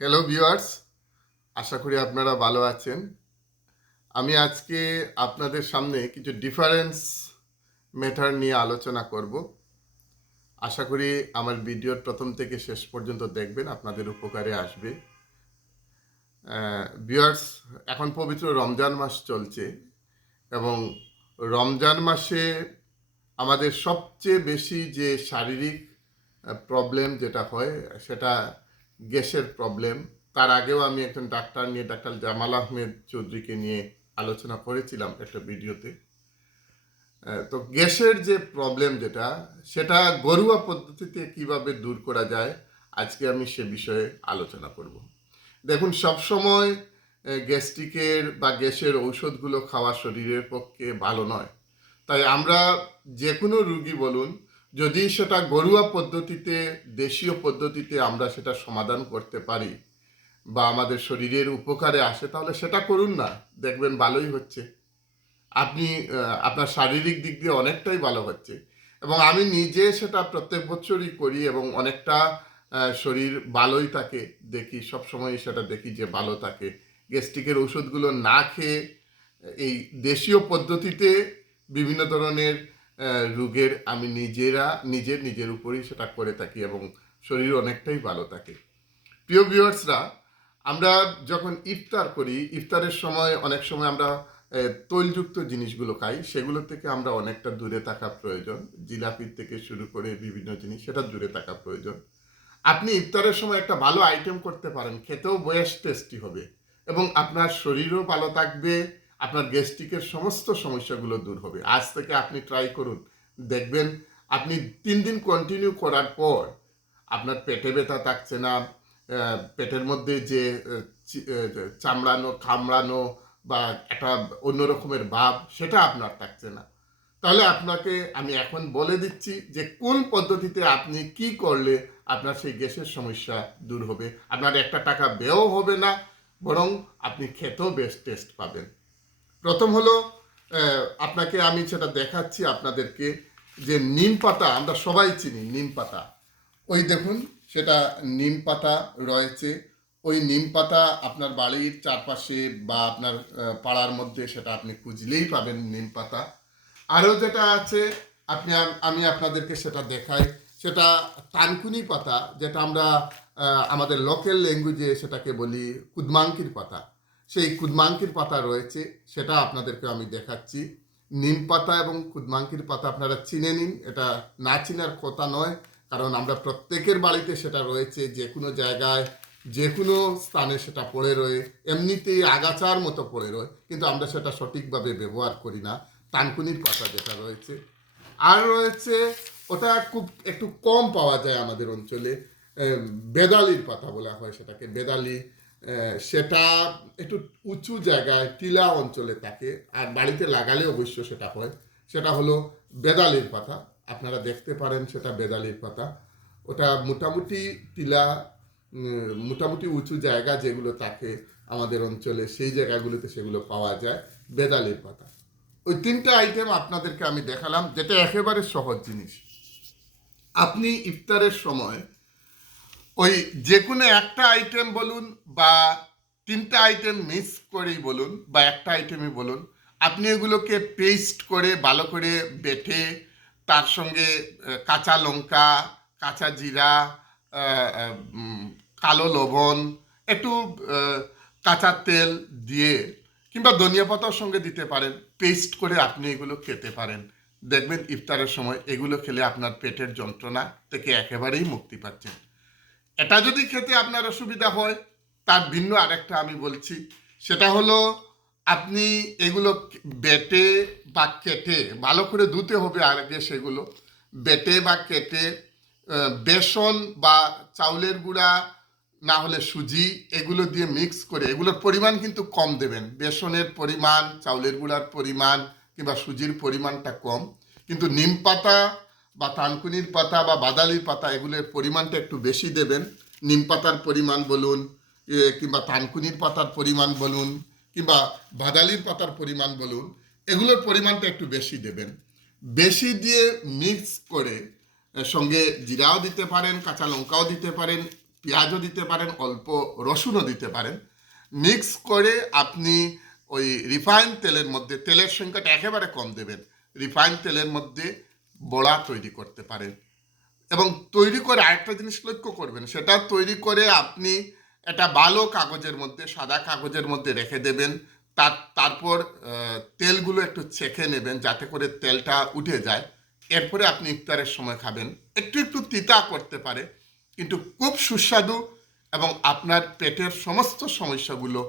Hello viewers, আশা করি আপনারা ভালো আছেন। আমি আজকে আপনাদের সামনে কিছু ডিফারেন্স ম্যাটার নিয়ে আলোচনা করব। আশা করি আমার ভিডিওর প্রথম থেকে শেষ পর্যন্ত দেখবেন, আপনাদের উপকারে আসবে। ভিউয়ার্স, এখন পবিত্র রমজান মাস চলছে এবং রমজান মাসে আমাদের সবচেয়ে বেশি যে শারীরিক প্রবলেম যেটা হয় সেটা গ্যাসের প্রবলেম। তার আগেও আমি একজন ডাক্তার নিয়ে, ডাক্তার জামাল আহমেদ চৌধুরীকে নিয়ে আলোচনা করেছিলাম একটা ভিডিওতে। তো গ্যাসের যে প্রবলেম যেটা, সেটা ঘরোয়া পদ্ধতিতে কিভাবে দূর করা যায়, আজকে আমি সে বিষয়ে আলোচনা করব। দেখুন, সবসময় গ্যাস্ট্রিকের বা গ্যাসের ঔষধগুলো খাওয়া শরীরের পক্ষে ভালো নয়। তাই আমরা যে কোনো রুগী বলুন, যদি সেটা ঘরোয়া পদ্ধতিতে, দেশীয় পদ্ধতিতে আমরা সেটা সমাধান করতে পারি বা আমাদের শরীরের উপকারে আসে, তাহলে সেটা করুন না, দেখবেন ভালোই হচ্ছে। আপনি আপনার শারীরিক দিক দিয়ে অনেকটাই ভালো হচ্ছে। এবং আমি নিজে সেটা প্রত্যেক বছরই করি এবং অনেকটা শরীর ভালোই থাকে, দেখি সবসময় সেটা দেখি যে ভালো থাকে। গ্যাস্ট্রিকের ওষুধগুলো না খেয়ে এই দেশীয় পদ্ধতিতে বিভিন্ন ধরনের রোগের আমি নিজের উপরেই সেটা করে থাকি এবং শরীর অনেকটাই ভালো থাকে। প্রিয় ভিউয়ার্সরা, আমরা যখন ইফতার করি, ইফতারের সময় অনেক সময় আমরা তৈলযুক্ত জিনিসগুলো খাই, সেগুলো থেকে আমরা অনেকটা দূরে থাকা প্রয়োজন। জিলাপির থেকে শুরু করে বিভিন্ন জিনিস, সেটা দূরে থাকা প্রয়োজন। আপনি ইফতারের সময় একটা ভালো আইটেম করতে পারেন, খেতেও বেশ টেস্টি হবে এবং আপনার শরীরও ভালো থাকবে, আপনার গ্যাস্ট্রিকের সমস্ত সমস্যাগুলো দূর হবে। আজ থেকে আপনি ট্রাই করুন, দেখবেন আপনি 3 দিন কন্টিনিউ করার পর আপনার পেটে ব্যথা থাকছে না, পেটের মধ্যে যে চামড়ানো খামড়ানো বা একটা অন্য রকমের ভাব, সেটা আপনার থাকছে না। তাহলে আপনাকে আমি এখন বলে দিচ্ছি যে কোন পদ্ধতিতে আপনি কি করলে আপনার সেই গ্যাসের সমস্যা দূর হবে। আপনার একটা টাকা ব্যয়ও হবে না, বরং আপনি খেতেও বেশ টেস্ট পাবেন। প্রথম হলো, আপনাকে আমি সেটা দেখাচ্ছি আপনাদেরকে, যে নিম পাতা, আমরা সবাই চিনি নিম পাতা। ওই দেখুন, সেটা নিম পাতা রয়েছে। ওই নিম পাতা আপনার বাড়ির চারপাশে বা আপনার পাড়ার মধ্যে সেটা আপনি খুঁজলেই পাবেন নিম পাতা। আরও যেটা আছে, আমি আপনাদেরকে সেটা দেখাই, সেটা তানকুনি পাতা, যেটা আমরা আমাদের লোকাল ল্যাঙ্গুয়েজে সেটাকে বলি কুদমাঙ্কির পাতা। সেই কুদমাঙ্কির পাতা রয়েছে, সেটা আপনাদেরকে আমি দেখাচ্ছি। নিম পাতা এবং কুদমাঙ্কির পাতা আপনারা চিনে নিন, এটা না চিনার কথা নয়, কারণ আমরা প্রত্যেকের বাড়িতে সেটা রয়েছে, যে কোনো জায়গায় যে কোনো স্থানে সেটা পড়ে রয়ে, এমনিতেই আগাছার মতো পড়ে রয়, কিন্তু আমরা সেটা সঠিকভাবে ব্যবহার করি না। তানকুনির পাতা যেটা রয়েছে, আর রয়েছে, ওটা খুব একটু কম পাওয়া যায় আমাদের অঞ্চলে, বেদালির পাতা বলা হয় সেটাকে, বেদালি। সেটা একটু উঁচু জায়গায় টিলা অঞ্চলে থাকে, আর বাড়িতে লাগালে অবশ্য সেটা হয়। সেটা হলো বেদালির পাতা, আপনারা দেখতে পারেন সেটা বেদালির পাতা। ওটা মোটামুটি টিলা, মোটামুটি উঁচু জায়গা যেগুলো থাকে আমাদের অঞ্চলে, সেই জায়গাগুলোতে সেগুলো পাওয়া যায়, বেদালির পাতা। ওই 3টে আইটেম আপনাদেরকে আমি দেখালাম, যেটা একেবারে সহজ জিনিস। আপনি ইফতারের সময় ওই যে কোনো একটা আইটেম বলুন বা 3টে আইটেম মিক্স করেই বলুন বা একটা আইটেমই বলুন, আপনি এগুলোকে পেস্ট করে ভালো করে বেটে, তার সঙ্গে কাঁচা লঙ্কা, কাঁচা জিরা, কালো লবণ, একটু কাঁচা তেল দিয়ে, কিংবা ধনিয়া পাতার সঙ্গে দিতে পারেন, পেস্ট করে আপনি এগুলো খেতে পারেন। দেখবেন ইফতারের সময় এগুলো খেলে আপনার পেটের যন্ত্রণা থেকে একেবারেই মুক্তি পাচ্ছেন। এটা যদি খেতে আপনার অসুবিধা হয়, তার ভিন্ন আরেকটা আমি বলছি, সেটা হলো আপনি এগুলো বেটে বা কেটে, ভালো করে ধুতে হবে আগে সেগুলো, বেটে বা কেটে বেসন বা চাউলের গুঁড়া, না হলে সুজি, এগুলো দিয়ে মিক্স করে, এগুলোর পরিমাণ কিন্তু কম দেবেন, বেসনের পরিমাণ, চাউলের গুঁড়ার পরিমাণ কিংবা সুজির পরিমাণটা কম, কিন্তু নিম পাতা বা তানকুনির পাতা বা বাদালির পাতা, এগুলোর পরিমাণটা একটু বেশি দেবেন। নিম পাতার পরিমাণ বলুন, কিংবা তানকুনির পাতার পরিমাণ বলুন, কিংবা বাদালির পাতার পরিমাণ বলুন, এগুলোর পরিমাণটা একটু বেশি দেবেন। বেশি দিয়ে মিক্স করে, সঙ্গে জিরাও দিতে পারেন, কাঁচা লঙ্কাও দিতে পারেন, পেঁয়াজও দিতে পারেন, অল্প রসুনও দিতে পারেন। মিক্স করে আপনি ওই রিফাইন তেলের মধ্যে, তেলের সংখ্যাটা একেবারে কম দেবেন, রিফাইন তেলের মধ্যে বড়া তৈরি করতে পারেন। এবং তৈরি করে আরেকটা জিনিস লক্ষ্য করবেন, সেটা তৈরি করে আপনি একটা ভালো কাগজের মধ্যে, সাদা কাগজের মধ্যে রেখে দেবেন। তারপর তেলগুলো একটু চেখে নেবেন যাতে করে তেলটা উঠে যায়। এরপরে আপনি ইফতারের সময় খাবেন। একটু একটু তিতা করতে পারে, কিন্তু খুব সুস্বাদু এবং আপনার পেটের সমস্ত সমস্যাগুলো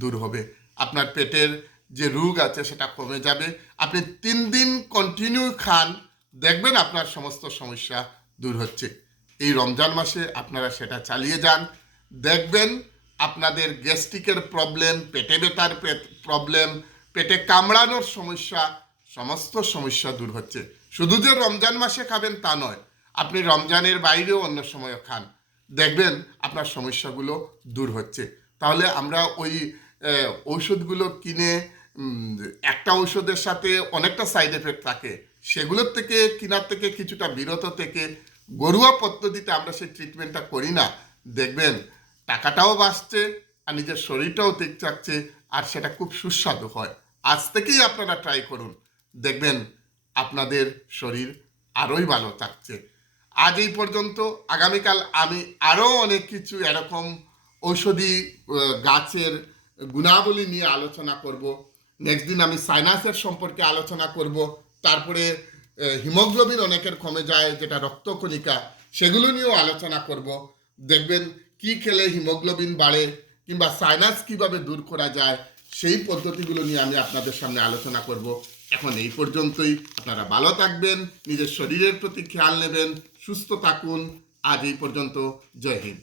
দূর হবে। আপনার পেটের যে রোগ আছে সেটা কমে যাবে। আপনি 3 দিন কন্টিনিউ খান, দেখবেন আপনার সমস্ত সমস্যা দূর হচ্ছে। এই রমজান মাসে আপনারা সেটা চালিয়ে যান, দেখবেন আপনাদের গ্যাস্ট্রিকের প্রবলেম, পেটে ব্যথার প্রবলেম, পেটে কামড়ানোর সমস্যা, সমস্ত সমস্যা দূর হচ্ছে। শুধু যে রমজান মাসে খাবেন তা নয়, আপনি রমজানের বাইরেও অন্য সময়ও খান, দেখবেন আপনার সমস্যাগুলো দূর হচ্ছে। তাহলে আমরা ওই ঔষধগুলো কিনে, একটা ঔষধের সাথে অনেকটা সাইড এফেক্ট থাকে, সেগুলোর থেকে কেনার থেকে কিছুটা বিরত থেকে ঘরোয়া পদ্ধতিতে আমরা সেই ট্রিটমেন্টটা করি না, দেখবেন টাকাটাও বাঁচছে আর নিজের শরীরটাও ঠিক থাকছে, আর সেটা খুব সুস্বাদু হয়। আজ থেকেই আপনারা ট্রাই করুন, দেখবেন আপনাদের শরীর আরোই ভালো থাকছে। আজ এই পর্যন্ত। আগামীকাল আমি আরও অনেক কিছু এরকম ঔষধি গাছের গুণাবলী নিয়ে আলোচনা করব। নেক্সট দিন আমি সাইনাসের সম্পর্কে আলোচনা করব। তারপরে হিমোগ্লোবিন অনেকের কমে যায়, যেটা রক্তকণিকা, সেগুলো নিয়েও আলোচনা করব। দেখবেন কি খেলে হিমোগ্লোবিন বাড়ে, কিংবা সাইনাস কিভাবে দূর করা যায়, সেই পদ্ধতিগুলো নিয়ে আমি আপনাদের সামনে আলোচনা করব। এখন এই পর্যন্তই। আপনারা ভালো থাকবেন, নিজের শরীরের প্রতি খেয়াল নেবেন, সুস্থ থাকুন। আজ এই পর্যন্ত। জয় হিন্দ।